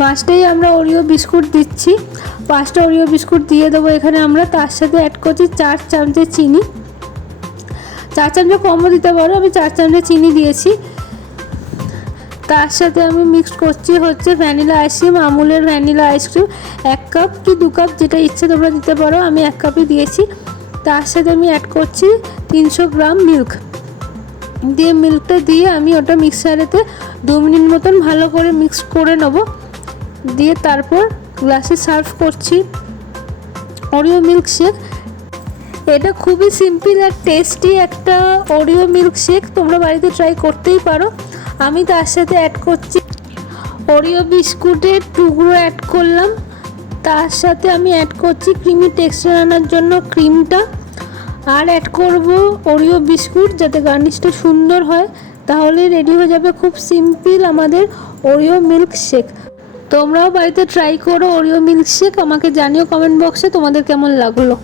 ফার্স্টেই আমরা Oreo biscuit দিচ্ছি, 5টা ওরিও বিস্কুট দিয়ে দেবো এখানে আমরা। তার সাথে অ্যাড করছি 4 চামচের চিনি, 4 চামচে কমও দিতে পারো, আমি 4 চামচে চিনি দিয়েছি। তার সাথে আমি মিক্স করছি হচ্ছে ভ্যানিলা আইসক্রিম, আমুলের ভ্যানিলা আইসক্রিম 1 কাপ কি 2 কাপ যেটা ইচ্ছে তোমরা দিতে পারো, আমি 1 কাপই দিয়েছি। তার সাথে আমি অ্যাড করছি 300 গ্রাম মিল্ক, দিয়ে মিল্কটা দিয়ে আমি ওটা মিক্সারেতে 2 মিনিট মতন ভালো করে মিক্স করে নেব, দিয়ে তারপর গ্লাসে সার্ভ করছি ওরিও মিল্ক শেক। এটা খুবই সিম্পল আর টেস্টি একটা ওরিও মিল্ক শেক, তোমরা বাড়িতে ট্রাই করতেই পারো। আমি তার সাথে অ্যাড করছি ওরিও বিস্কুটের টুকরো অ্যাড করলাম, তার সাথে আমি অ্যাড করছি ক্রিমি টেক্সচার আনার জন্য ক্রিমটা, আর অ্যাড করব ওরিও বিস্কুট যাতে গার্নিশটা সুন্দর হয়। তাহলে রেডি হয়ে যাবে খুব সিম্পল আমাদের ওরিও মিল্ক শেক। তোমরাও বাড়িতে ট্রাই করো ওরিও মিল্ক শেক, আমাকে জানিও কমেন্ট বক্সে তোমাদের কেমন লাগলো।